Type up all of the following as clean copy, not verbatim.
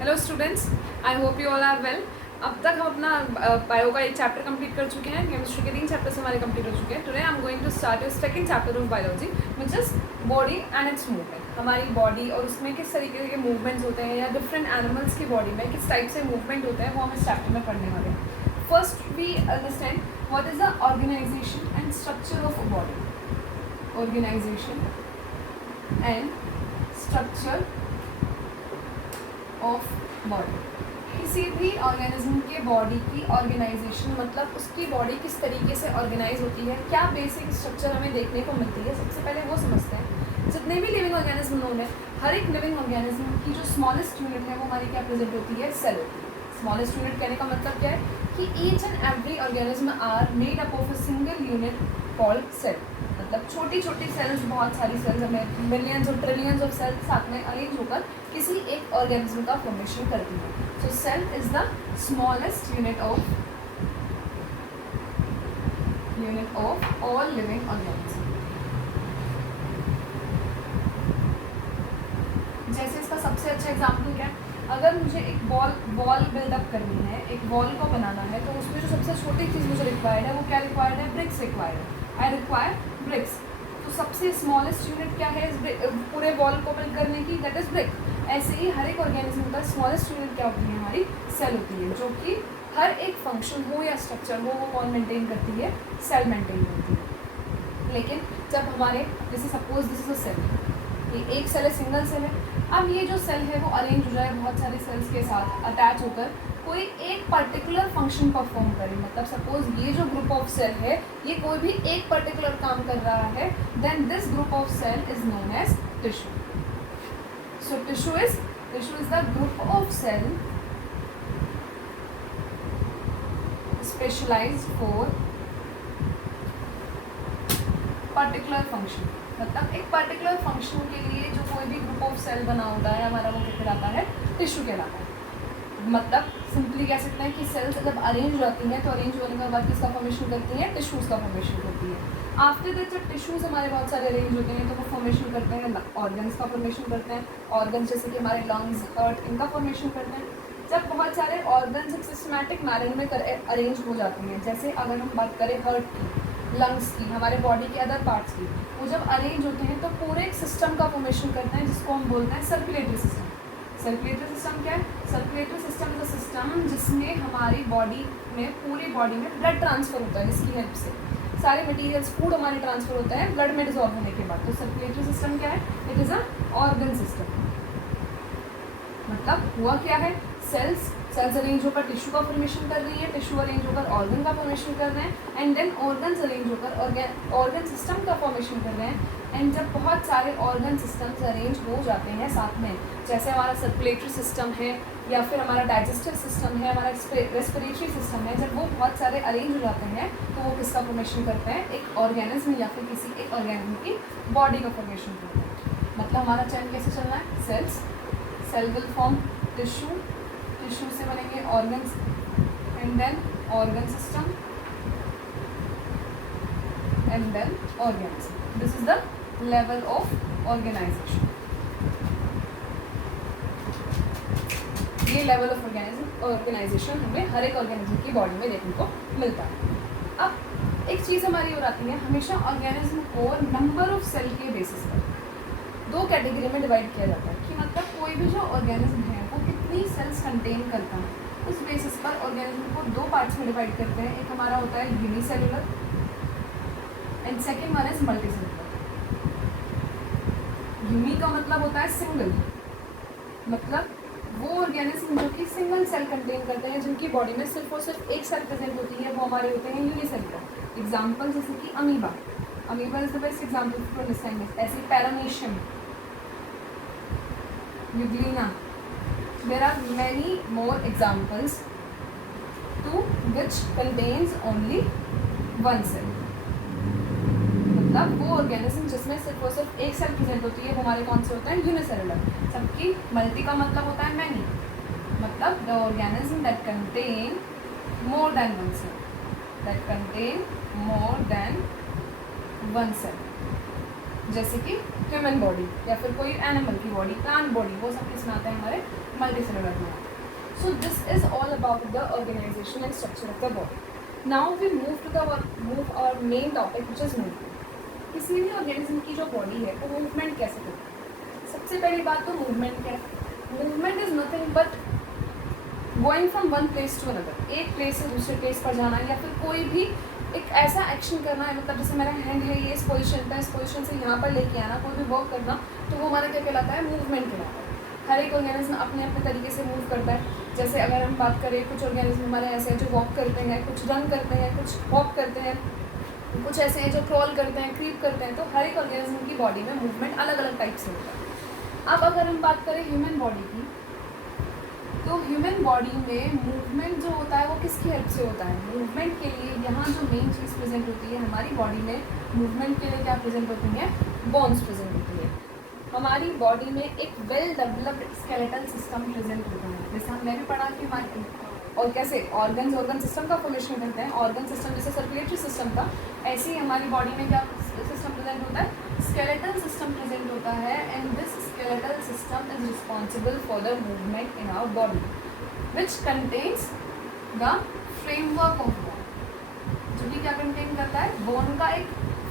Hello students, I hope you all are well. अब तक हम अपना बायो का एक चैप्टर कंप्लीट कर चुके हैं। केमिस्ट्री के 3 चैप्टर्स हमारे कंप्लीट हो चुके हैं। Today I am going to start your second chapter of biology which is body and its movement. हमारी बॉडी और उसमें किस तरीके के मूवमेंट्स होते हैं या डिफरेंट एनिमल्स की बॉडी में किस टाइप से मूवमेंट होते हैं वो हम इस चैप्टर में पढ़ने वाले हैं। First we understand what is the organization and structure of a body. Organization and structure of body. किसी भी ऑर्गेनिज्म के बॉडी की ऑर्गेनाइजेशन मतलब उसकी बॉडी किस तरीके से ऑर्गेनाइज होती है, क्या बेसिक स्ट्रक्चर हमें देखने को मिलती है। सबसे पहले वो समझते हैं। जितने भी लिविंग ऑर्गेनिज्म नोन है, हर एक लिविंग ऑर्गेनिज्म की जो स्मॉलेस्ट यूनिट है वो हमारी क्या प्रेजेंट होती है, सेल होती है। स्मॉलेस्ट यूनिट कहने का मतलब क्या है कि each and every organism are made up of a single unit called cell. मतलब छोटी छोटी सेल्स, बहुत सारी सेल्स, हमें मिलियंस और ट्रिलियंस ऑफ सेल्स साथ में अरेंज होकर किसी एक ऑर्गेनिज्म का फॉर्मेशन करती है। So cell is the smallest unit of all living organism. जैसे इसका सबसे अच्छा एग्जाम्पल क्या है, अगर मुझे एक वॉल बिल्डअप करनी है, एक वॉल को बनाना है, तो उसमें जो सबसे छोटी चीज़ मुझे रिक्वायर्ड है वो क्या रिक्वायर्ड है, ब्रिक्स रिक्वायर्ड है। I require bricks. तो सबसे स्मॉलेस्ट यूनिट क्या है इस पूरे वॉल को बिल्ड करने की, दैट इज ब्रिक। ऐसे ही हर एक ऑर्गेनिज्म का स्मॉलेस्ट यूनिट क्या होती है, हमारी सेल होती है, जो कि हर एक फंक्शन हो या स्ट्रक्चर हो वो कौन मेंटेन करती है, सेल मेंटेन करती है। लेकिन जब हमारे जैसे suppose this is a cell, ये एक सेल है, सिंगल सेल है। अब ये जो सेल है वो अरेंज हो जाए बहुत सारी सेल्स के साथ अटैच होकर कोई एक पर्टिकुलर फंक्शन परफॉर्म करे। मतलब सपोज ये जो ग्रुप ऑफ सेल है ये कोई भी एक पर्टिकुलर काम कर रहा है, then this group of cell is known as tissue. So tissue is the group of cell specialized for particular function. मतलब एक पर्टिकुलर फंक्शन के लिए जो कोई भी ग्रुप ऑफ सेल बना होता है हमारा, वो क्या कहलाता है, टिश्यू कहलाता है। मतलब सिंपली कह सकते हैं कि सेल्स जब अरेंज हो जाती हैं तो अरेंज होने के बाद किसका फॉर्मेशन करती हैं, टिश्यूज़ का फॉर्मेशन करती है। आफ्टर दैट जब टिश्यूज़ हमारे बहुत सारे अरेंज होते हैं तो वो फॉर्मेशन करते हैं ऑर्गन्स का फॉर्मेशन करते हैं। ऑर्गन्स जैसे कि हमारे लंग्स, हार्ट, इनका फॉर्मेशन करते हैं। जब बहुत सारे ऑर्गन्स एक सिस्टमैटिक मैनर में अरेंज हो जाते हैं, जैसे अगर हम बात करें हार्ट की, लंग्स की, हमारे बॉडी के अदर पार्ट्स की, वो जब अरेंज होते हैं तो पूरे एक सिस्टम का फॉर्मेशन करते हैं जिसको हम बोलते हैं सर्कुलेटरी सिस्टम। सर्कुलेटरी सिस्टम क्या है, circulatory system is a system जिसमें हमारी बॉडी में, पूरी बॉडी में ब्लड ट्रांसफर होता है, जिसकी हेल्प से सारे मटेरियल्स, फूड हमारे ट्रांसफर होता है ब्लड में डिजॉल्व होने के बाद। तो सर्कुलेटरी सिस्टम क्या है, it is a organ system. मतलब हुआ क्या है, सेल्स अरेंज होकर टिश्यू का फॉर्मेशन कर रही है, टिश्यू अरेंज होकर ऑर्गन का फॉर्मेशन कर रहे हैं, एंड देन ऑर्गन्स अरेंज होकर ऑर्गन सिस्टम का फॉर्मेशन कर रहे हैं। एंड जब बहुत सारे ऑर्गन सिस्टम्स अरेंज हो जाते हैं साथ में, जैसे हमारा सर्कुलेटरी सिस्टम है या फिर हमारा डाइजेस्टिव सिस्टम है, हमारा रेस्पिरेटरी सिस्टम है, जब वो बहुत सारे अरेंज हो जाते हैं तो वो किसका फॉर्मेशन करते हैं, एक ऑर्गेनिज्म या फिर किसी एक ऑर्गेनिज्म की बॉडी का फॉर्मेशन करते हैं। मतलब हमारा चैन कैसे चलना है, cells, cell will form tissue, tissue से बनेंगे organs, and then organ system, and then organism. This is the level of organization. ये लेवल ऑफ ऑर्गेनाइजेशन हमें हर एक ऑर्गेनिज्म की बॉडी में देखने को मिलता है। अब एक चीज़ हमारी और आती है, हमेशा ऑर्गेनिज्म को नंबर ऑफ सेल के बेसिस पर दो कैटेगरी में डिवाइड किया जाता है कि मतलब कोई भी जो ऑर्गेनिज्म है वो कितनी सेल्स कंटेन करता है, उस बेसिस पर ऑर्गेनिज्म को दो पार्ट्स में डिवाइड करते हैं। एक हमारा होता है unicellular and second one is multicellular. Uni का मतलब होता है सिंगल, मतलब वो ऑर्गेनिज्म जो कि सिंगल सेल कंटेन करते हैं, जिनकी बॉडी में सिर्फ और सिर्फ एक सेल प्रेजेंट होती है, वो हमारे होते हैं यूनिसेलुलर। एग्जाम्पल जैसे कि amoeba, amoeba is the best example for understanding this. ऐसे paramecium, euglena, there are many more examples to which contains only one cell। मतलब वो ऑर्गेनिज्म जिसमें सिर्फ और सिर्फ एक सेल प्रेजेंट होती है वो हमारे कौन से होते हैं, यूनिसेलुलर। सबकी मल्टी का मतलब होता है मैनी, मतलब the organism that contain more than one cell, that contain more than one cell. जैसे कि ह्यूमन बॉडी या फिर कोई एनिमल की बॉडी, प्लांट बॉडी, वो सब किसमें आते हैं, हमारे मल्टीसेलुलर में आते हैं। So this is all about the organization and structure of the body. Now we move our main topic which is movement. किसी भी ऑर्गेनिज्म की जो बॉडी है वो मूवमेंट कैसे करती है? सबसे पहली बात तो मूवमेंट क्या है? Movement is nothing but going from one place to another, एक प्लेस से दूसरे प्लेस पर जाना, या फिर कोई भी एक ऐसा एक्शन करना है, मतलब जैसे मेरा हैंड है ये इस पोजीशन पे, इस पोजीशन से यहाँ पर लेके आना, कोई भी वर्क करना, तो वो हमारा क्या कहलाता है? मूवमेंट कहलाता है। हर एक ऑर्गेनिज्म अपने अपने तरीके से मूव करता है। जैसे अगर हम बात करें, कुछ ऑर्गेनिज्म हमारे ऐसे हैं जो वॉक करते हैं, कुछ रन करते हैं, कुछ हॉप करते हैं, कुछ ऐसे हैं जो क्रॉल करते हैं, क्रीप करते हैं। तो हर एक ऑर्गेनिज्म की बॉडी में मूवमेंट अलग अलग टाइप से होता है। अब अगर हम बात करें ह्यूमन बॉडी की, तो ह्यूमन बॉडी में मूवमेंट जो होता है वो किसकी हेल्प से होता है? मूवमेंट के लिए यहाँ जो मेन चीज़ प्रेजेंट होती है हमारी बॉडी में, मूवमेंट के लिए क्या प्रेजेंट होती है? बोन्स प्रेजेंट होती है। हमारी बॉडी में एक well developed skeletal system present होता है। जैसे हमने भी पढ़ा कि हमारे और कैसे ऑर्गन सिस्टम का फॉर्मेशन करते हैं, ऑर्गन सिस्टम जैसे सर्कुलेटरी सिस्टम का, ऐसे ही हमारी बॉडी में क्या सिस्टम प्रेजेंट होता है? स्केलेटल सिस्टम प्रेजेंट होता है। And this skeletal system is responsible for the movement in our body which contains the framework of bone, जो कि क्या कंटेन करता है? बोन का एक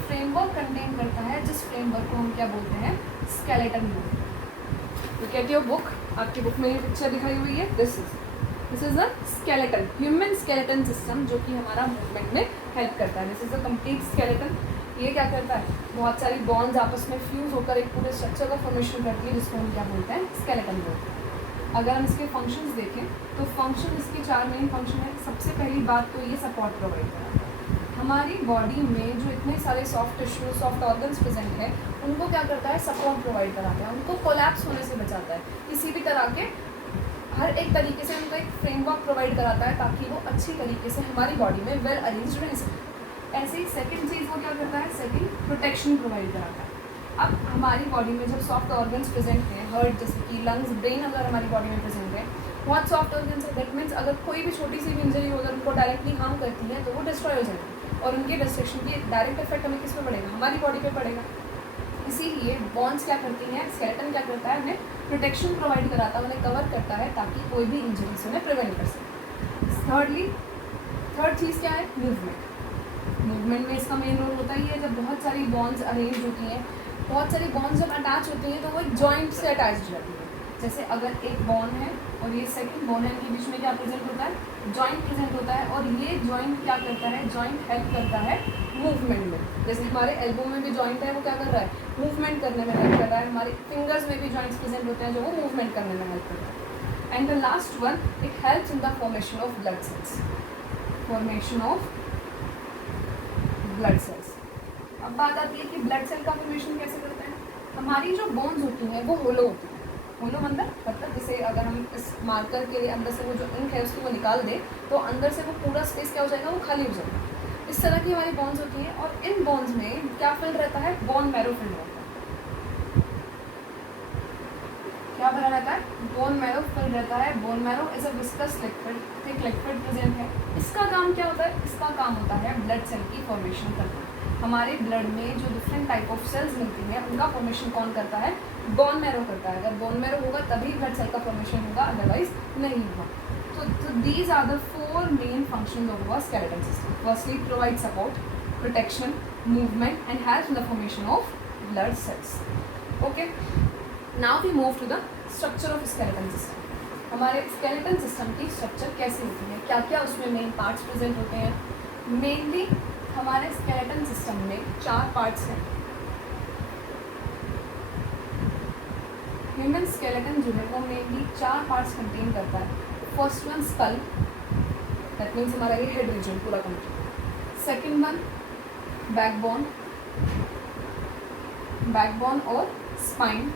फ्रेमवर्क कंटेन करता है, जिस फ्रेमवर्क को हम क्या बोलते हैं? स्केलेटन बोलते। लुक एट योर बुक, आपकी बुक में ये पिक्चर दिखाई हुई है। This is the skeleton, human skeleton system, जो कि हमारा मूवमेंट में हेल्प करता है। This is the complete skeleton. ये क्या करता है? बहुत सारी बॉन्ड्स आपस में फ्यूज होकर एक पूरे स्ट्रक्चर का फॉर्मेशन करती है, जिसको हम क्या बोलते हैं? स्केलेटन बोलते हैं। अगर हम इसके फंक्शंस देखें तो फंक्शन इसके 4 मेन फंक्शन है। सबसे पहली बात तो ये सपोर्ट प्रोवाइड कराता है। हमारी बॉडी में जो इतने सारे soft tissue, soft organs present हैं, उनको क्या करता है? सपोर्ट प्रोवाइड कराता है, उनको कोलैप्स होने से बचाता है। किसी भी तरह के हर एक तरीके से उनको एक फ्रेमवर्क प्रोवाइड कराता है, ताकि वो अच्छी तरीके से हमारी बॉडी में वेल अरेंज रह सके। ऐसे ही सेकंड चीज़ वो क्या करता है? सेकंड, प्रोटेक्शन प्रोवाइड कराता है। अब हमारी बॉडी में जब सॉफ्ट ऑर्गन्स प्रेजेंट हैं, हार्ट जैसे कि लंग्स, ब्रेन अगर हमारी बॉडी में प्रेजेंट है, बहुत सॉफ्ट ऑर्गन्स है, दैट मीन्स अगर कोई भी छोटी सी भी इंजरी अगर उनको डायरेक्टली हार्म करती है तो वो डिस्ट्रॉय हो जाएगी, और उनके डिस्ट्रक्शन की डायरेक्ट इफेक्ट हमें किस पे पड़ेगा? हमारी बॉडी पे पड़ेगा। इसीलिए बॉन्स क्या करती हैं? स्केलेटन क्या करता है? उन्हें प्रोटेक्शन प्रोवाइड कराता है, उन्हें कवर करता है, ताकि कोई भी इंजरी से उन्हें प्रिवेंट कर सके। थर्ड चीज़ क्या है? मूवमेंट। मूवमेंट में इसका मेन रोल होता ही है। जब बहुत सारी बॉन्ड्स अरेंज होती हैं, बहुत सारी बॉन्ड्स जब अटैच होती हैं, तो वो एक जॉइंट से अटैच हो जाती है। जैसे अगर एक बॉन्ड है और ये सेकंड बॉन्ड है, इनके बीच में क्या प्रेजेंट होता है? जॉइंट प्रेजेंट होता है। और ये जॉइंट क्या करता है? जॉइंट हेल्प करता है मूवमेंट में। जैसे हमारे एल्बो में भी जॉइंट है, वो क्या कर रहा है? मूवमेंट करने में हेल्प कर रहा है। हमारे फिंगर्स में भी जॉइंट्स प्रेजेंट होते हैं, जो वो मूवमेंट करने में हेल्प करता है। And the last one, it helps in the formation of blood cells. Formation of blood cells. अब बात आती है कि ब्लड सेल का फॉर्मेशन कैसे करते हैं? हमारी जो बोन्स होती हैं वो होलो होती हैं। होलो मतलब जैसे अगर हम इस मार्कर के अंदर से वो जो इंक है उसको वो निकाल दे, तो अंदर से वो पूरा स्पेस क्या हो जाएगा? वो खाली हो जाएगा। इस तरह की हमारी बोन्स होती हैं, और इन बोन्स में क्या फिल रहता है? बोन मैरो फिल रहता है। क्या भरा रहता है? बोन मैरो फिल रहता है। Bone marrow is a viscous liquid, thick liquid present है। इसका काम क्या होता है? इसका काम होता है ब्लड सेल की फॉर्मेशन करना। हमारे ब्लड में जो डिफरेंट टाइप ऑफ सेल्स मिलती हैं, उनका फॉर्मेशन कौन करता है? बोन मैरो करता है। अगर बोन मैरो होगा तभी ब्लड सेल का फॉर्मेशन होगा, अदरवाइज नहीं होगा। So these are the 4 main functions of our skeletal system. Firstly, it provides support, protection, movement, and helps in the formation of blood cells. Okay. Now we move to the structure of skeletal system. हमारे skeletal system की structure कैसी होती है? क्या क्या उसमें main parts present होते हैं? Mainly हमारे skeletal system में 4 parts हैं। ह्यूमन स्केलेटन जो है वो मेनली 4 पार्ट्स कंटेन करता है। First one skull, that means हमारा ये हेड रीजन पूरा कंप्लीट। सेकंड वन बैकबोन और स्पाइन।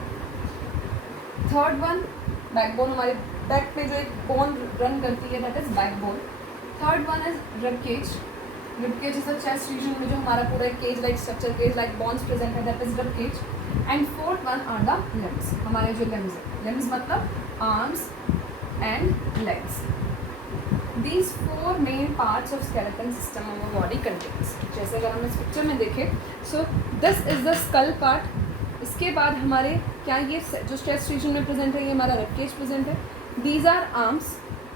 थर्ड वन बैकबोन, हमारे बैक पे जो एक बोन रन करती है, that is backbone. Third one is rib cage is the chest region में जो हमारा पूरा एक cage like structure, cage like bones present है, that is rib cage. And fourth one are the limbs, हमारे जो लिम्स है, लिम्स मतलब arms and legs. these four main parts of skeleton system of our body contains. जैसे अगर हम इस picture में देखें, so this is the skull part. इसके बाद हमारे क्या ये जो चेस्ट रीजन में प्रेजेंट है ये हमारा रिबकेज प्रेजेंट है. These are arms.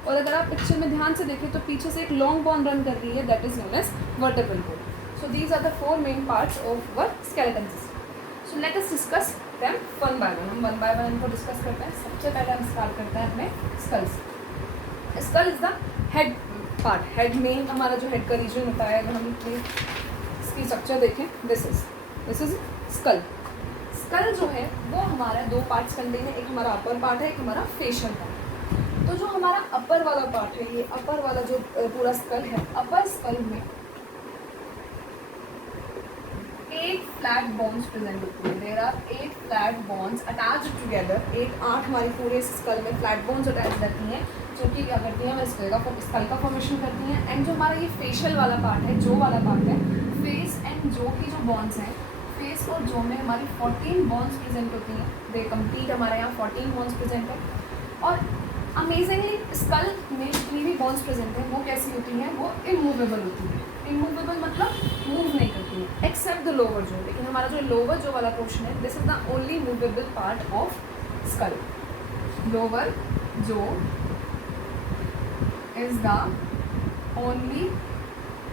और अगर आप पिक्चर में ध्यान से देखें तो पीछे से एक लॉन्ग बोन रन कर रही है, that is known as vertebral bone. So these are the four main parts of our skeleton system. So let us discuss them one by one. हम one by one इनको discuss करते हैं. सबसे पहले हम स्टार्ट करते हैं अपने स्कल से. Skull is the head part. Head में हमारा जो हेड का रीजन होता है, अगर हम इसकी स्ट्रक्चर देखें, दिस इज स्कल. स्कल जो है वो हमारा दो पार्ट्स कंटेन है. एक हमारा अपर पार्ट है, एक हमारा फेशियल पार्ट. तो जो हमारा अपर वाला पार्ट है, ये अपर वाला जो पूरा स्कल है, अपर स्कल में 8 फ्लैट बोन्स प्रेजेंट होती है. There are 8 flat bones attached together. 8 हमारी पूरे स्कल में फ्लैट बोन्स अटैच रहती हैं, जो कि क्या करती हैं, हमारे स्कल का फॉर्मेशन करती हैं. एंड जो हमारा ये फेशियल वाला पार्ट है, जो वाला पार्ट है, फेस एंड जो की जो बोन्स हैं, फेस और जो में हमारी 14 बोन्स प्रेजेंट होती हैं. दे कंप्लीट हमारे यहाँ 14 बोन्स प्रेजेंट है. और अमेजिंगली स्कल में जितनी भी बोन्स प्रेजेंट हैं वो कैसी होती हैं, वो इमूवेबल होती है. इमूवेबल मतलब मूव नहीं करती है, एक्सेप्ट द लोअर जो. लेकिन हमारा जो लोअर जो वाला पोर्शन है, this is the only movable part of skull. Lower जो is the only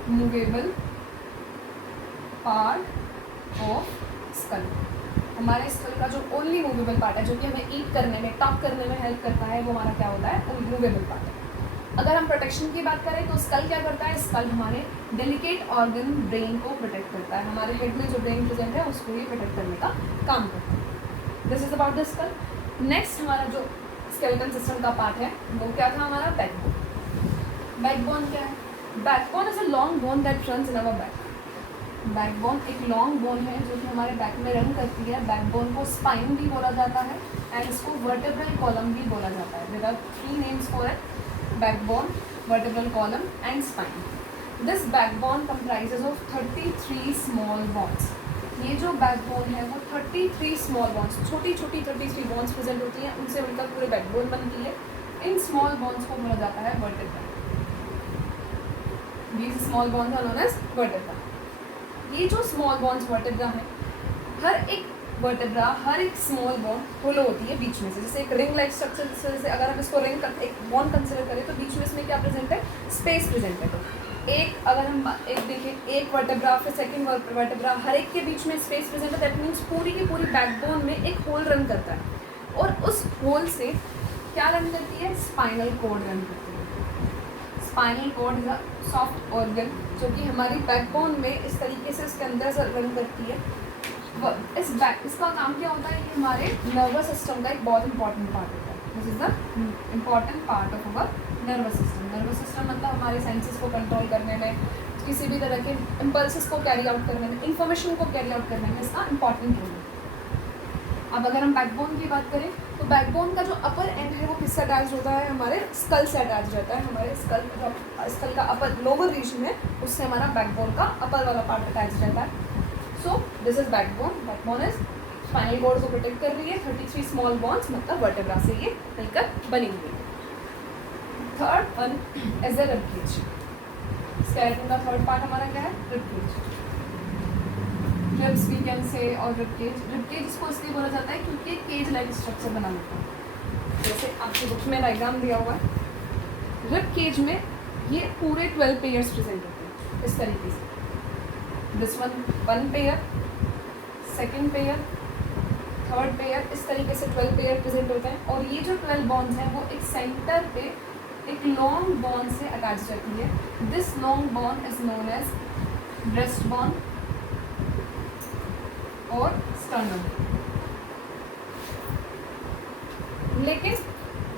movable part of skull. हमारे स्कल का जो ओनली मूवेबल पार्ट है, जो कि हमें ईट करने में, टॉक करने में हेल्प करता है, वो हमारा क्या होता है, मूवेबल पार्ट है. अगर हम प्रोटेक्शन की बात करें तो स्कल क्या करता है, स्कल हमारे डेलिकेट ऑर्गन ब्रेन को प्रोटेक्ट करता है. हमारे हेड में जो ब्रेन प्रेजेंट है उसको ये प्रोटेक्ट करने का काम करता है. This is about the skull. Next हमारा जो स्केलेटन सिस्टम का पार्ट है वो क्या था, हमारा बैकबोन. बैकबोन क्या है? Backbone is a long bone that runs in our back. Backbone एक लॉन्ग बोन है जो कि हमारे बैक में रन करती है. बैकबोन को स्पाइन भी बोला जाता है एंड इसको वर्टेब्रल कॉलम भी बोला जाता है. There are 3 names for it: backbone, vertebral column and spine. This backbone comprises of 33 small bones. ये जो बैकबोन है वो 33 स्मॉल बोन्स, छोटी छोटी 33 बोन्स प्रेजेंट होती हैं, उनसे मिलकर पूरे बैकबोन बनती है. इन स्मॉल बोन्स को बोला जाता है vertebra. These small bones are known as vertebra. ये जो स्मॉल बोन्स वर्टेब्रा हैं, हर एक वर्टेब्रा, हर एक स्मॉल बोन होलो होती है बीच में से. जैसे एक रिंग लाइक स्ट्रक्चर से अगर हम इसको रिंग एक बोन कंसिडर करें तो बीच में इसमें क्या प्रेजेंट है, स्पेस प्रेजेंट है. तो एक अगर हम एक देखें, एक वर्टेब्रा फिर सेकंड वर्टेब्रा, हर एक के बीच में स्पेस प्रेजेंट है. दैट मीन्स पूरी की पूरी बैकबोन में एक होल रन करता है. और उस होल से क्या रन करती है, स्पाइनल कॉर्ड रन करती है. Spinal cord is a soft organ जो कि हमारी बैकबोन में इस तरीके से उसके अंदर से रन करती है. इसका काम क्या होता है, कि हमारे नर्वस सिस्टम का एक बहुत इंपॉर्टेंट पार्ट होता है. This is the important part of our nervous system. Nervous system मतलब हमारे सेंसेस को कंट्रोल करने में, किसी भी तरह के इम्पल्सेस को कैरी आउट करने में, इंफॉर्मेशन को कैरी आउट करने में इसका इंपॉर्टेंट रोल है. अब अगर हम बैकबोन की बात करें तो बैकबोन का जो अपर एंड है वो किससे अटैच होता है, हमारे स्कल से अटैच रहता है. हमारे स्कल का अपर लोअर रीजन है, उससे हमारा बैकबोन का अपर वाला पार्ट अटैच रहता है. So this is backbone. Backbone is spinal cord को प्रोटेक्ट कर रही है. 33 स्मॉल बोन्स मतलब वर्टेब्रा से ये मिलकर बनी हुई है. Third one is the ribcage. Skeleton का थर्ड पार्ट हमारा क्या है, ribcage. Ribs we can say और रिबकेज. रिबकेज इसको इसलिए बोला जाता है क्योंकि केज लाइक स्ट्रक्चर बना होता है. जैसे आपकी बुक में डायग्राम दिया हुआ है, रिबकेज में ये पूरे 12 पेयर्स प्रेजेंट होते हैं इस तरीके से. This one pair, second pair, third pair, इस तरीके से 12 पेयर प्रेजेंट होते हैं. और ये जो 12 बॉन्स हैं वो एक सेंटर पे एक लॉन्ग बॉन से अटैच रहती है. This long bone is known as breast bone और स्टर्नम. लेकिन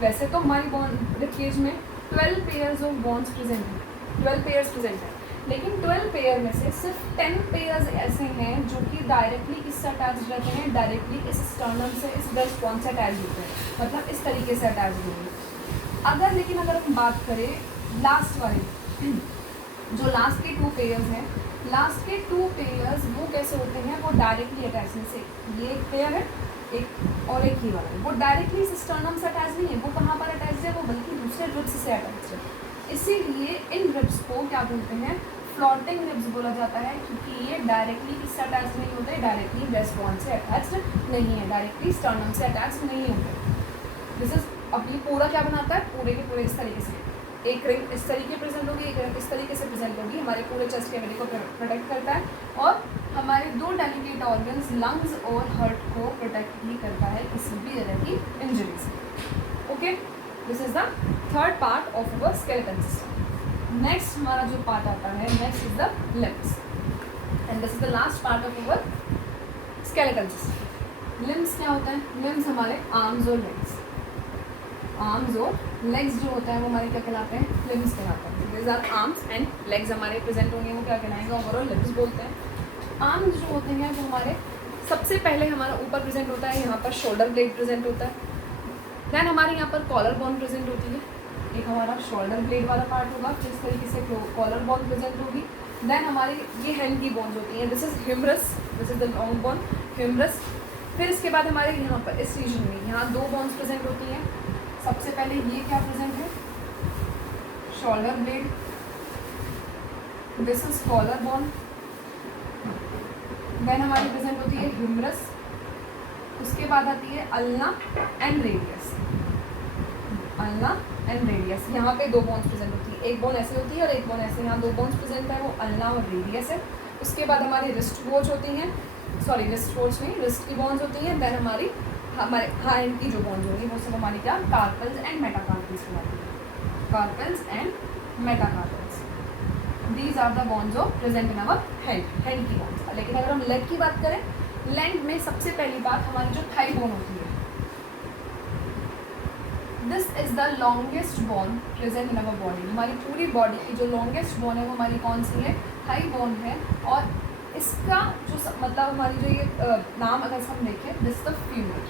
वैसे तो हमारी बॉन रिबकेज में 12 पेयर्स ऑफ बॉन्स प्रेजेंट हैं, 12 पेयर्स प्रेजेंट हैं. लेकिन 12 पेयर में से सिर्फ 10 पेयर्स ऐसे हैं जो कि डायरेक्टली किससे अटैच रहते हैं, डायरेक्टली इस स्टर्नम से, इस ब्रेस्ट बॉन से अटैच होते हैं, मतलब इस तरीके से अटैच होंगे. लेकिन अगर हम बात करें लास्ट वाले, जो लास्ट के 2 पेयर्स हैं, लास्ट के 2 पेयर्स वो कैसे होते हैं, वो डायरेक्टली अटैच नहीं. से ये एक पेयर है, एक और एक ही वाला है, वो डायरेक्टली इस स्टर्नम से अटैच नहीं है. वो कहाँ पर अटैच है, वो बल्कि दूसरे रिब्स से अटैच है. इसीलिए इन रिब्स को क्या बोलते हैं, फ्लोटिंग रिब्स बोला जाता है, क्योंकि ये डायरेक्टली किससे अटैच नहीं होते, डायरेक्टली ब्रेस्ट बोन से अटैच्ड नहीं है, डायरेक्टली स्टर्नम से अटैच नहीं होते। दिस इज, अब ये पूरा क्या बनाता है, पूरे के पूरे इस तरीके से एक रिंग इस तरीके प्रेजेंट होगी, एक रिंग इस तरीके से प्रेजेंट होगी, हमारे पूरे चेस्ट कैविटी को प्रोटेक्ट करता है और हमारे दो डेलिकेट ऑर्गन्स लंग्स और हार्ट को प्रोटेक्ट भी करता है किसी भी तरह की इंजरी से। Okay, this is the third part of our skeleton system. Next हमारा जो पार्ट आता है, next is the limbs and this is the last part of our skeleton system. Limbs क्या होता है, लिम्स हमारे आर्म्स और लेग्स, आर्म्स और लेग्स जो होता है वो हमारे क्या कहलाते हैं, लिम्स कहलाते हैं। This are arms and legs हमारे प्रेजेंट होंगे, वो क्या कहलाएंगे, ओवरऑल लिम्स बोलते हैं। आर्म्स जो होते हैं वो हमारे सबसे पहले हमारा ऊपर प्रेजेंट होता है, यहाँ पर शोल्डर ब्लेड प्रेजेंट होता है, देन हमारे यहाँ पर कॉलर बोन प्रेजेंट होती है, एक हमारा शोल्डर ब्लेड वाला पार्ट होगा, जिस तरीके से कॉलर बोन प्रेजेंट होगी, देन हमारी ये हैंड की बोन्स होती हैं, this is humerus, this is the long bone humerus. फिर इसके बाद हमारे यहाँ पर इस रीजन में यहाँ दो बोन्स प्रेजेंट होती हैं, सबसे पहले ये क्या प्रेजेंट है, shoulder blade, this is collar bone, then हमारी प्रेजेंट होती है ह्यूमरस, उसके बाद आती है ulna and radius, ulna and radius. यहाँ पे दो बोन्स प्रेजेंट होती है, एक बोन ऐसे होती है और एक बोन ऐसे, यहाँ दो बोन्स प्रेजेंट है, वो अल्ना और रेडियस है। उसके बाद हमारी रिस्ट वॉच होती हैं, सॉरी रिस्ट वॉच नहीं, रिस्ट की बोन्स होती हैं, देन हमारे हैंड की जो बोन्स होंगी वो सब हमारी क्या, कार्पल्स एंड मेटाकार्पल्स कहलाती है, carpals and metacarpals, these are the bones of present in our head की बोन्स। लेकिन अगर हम लेग की बात करें, लेग में सबसे पहली बात हमारी जो थाई बोन होती है, this is the longest bone present in our body. हमारी पूरी बॉडी की जो लॉन्गेस्ट बोन है वो हमारी कौन सी है, थाई बोन है, और इसका जो मतलब हमारी जो ये नाम अगर हम देखें, this the femur,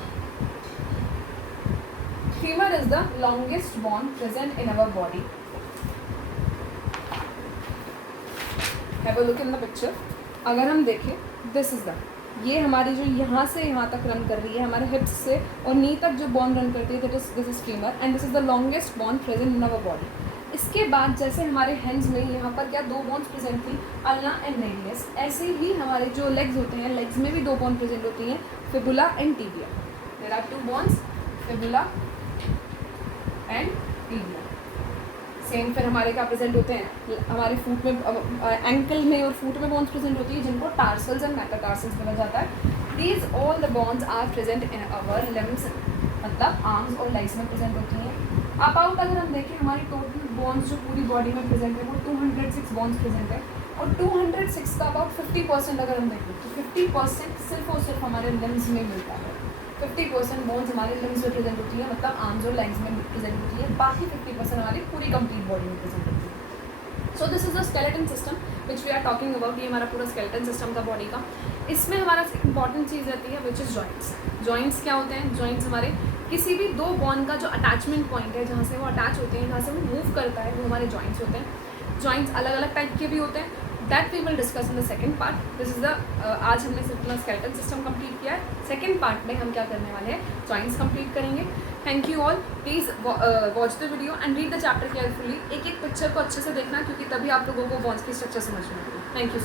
femur is the longest bone present in our body. Have a look in the picture, अगर हम देखें, दिस इज द, ये हमारी जो यहाँ से यहाँ तक रन कर रही है, हमारे हिप्स से और नी तक जो बोन रन करती है, this is femur and this is the longest bone present in our body. इसके बाद जैसे हमारे हैंड्स में यहाँ पर क्या दो बोन्स प्रेजेंट थी, अल्ना एंड रेडियस, ऐसे ही हमारे जो लेग्स होते हैं, लेग्स में भी दो बोन प्रेजेंट होती हैं, fibula and tibia. There are two bones, fibula and tibia. Same फिर हमारे क्या प्रेजेंट होते हैं, हमारे फुट में, एंकल में और फुट में बोन्स प्रेजेंट होती है, जिनको टार्सल्स एंड मेटाटार्सल्स बोला जाता है। These all the bones are present in our limbs, मतलब आर्म्स और लेग्स में प्रेजेंट होती हैं। अबाउट अगर हम देखें, हमारी टोटल बोन्स जो पूरी बॉडी में प्रेजेंट है वो 206 बोन्स प्रेजेंट है, और 206 का अबाउट 50% अगर हम देखें तो 50% सिर्फ और सिर्फ हमारे लिम्स में मिलता है। 50% बोन्स हमारे लिम्स में प्रेजेंट होती है, मतलब आर्म्स और लेग्स में प्रेजेंट होती है, बाकी 50% हमारी पूरी कंप्लीट बॉडी में प्रेजेंट होती है। So this is the skeleton system which we are talking about. ये हमारा पूरा स्केलेटन सिस्टम था बॉडी का। इसमें हमारा इंपॉर्टेंट चीज़ रहती है विच इज़ जॉइंट्स। जॉइंट्स क्या होते हैं, जॉइंट्स हमारे किसी भी दो बोन का जो अटैचमेंट पॉइंट है, जहाँ से वो अटैच होते हैं, जहाँ से वो मूव करता है, वो हमारे जॉइंट्स होते हैं। जॉइंट्स अलग अलग टाइप के भी होते हैं, that we will discuss in the second part. This is the, आज हमने सिर्फ अपना स्केलेटन सिस्टम कंप्लीट किया है। सेकंड पार्ट में हम क्या करने वाले हैं, जॉइंट्स कंप्लीट करेंगे। Thank you all, please watch the video and read the chapter carefully. एक एक पिक्चर को अच्छे से देखना, क्योंकि तभी आप लोगों को बोन्स की स्ट्रक्चर समझ में आएगी। Thank you.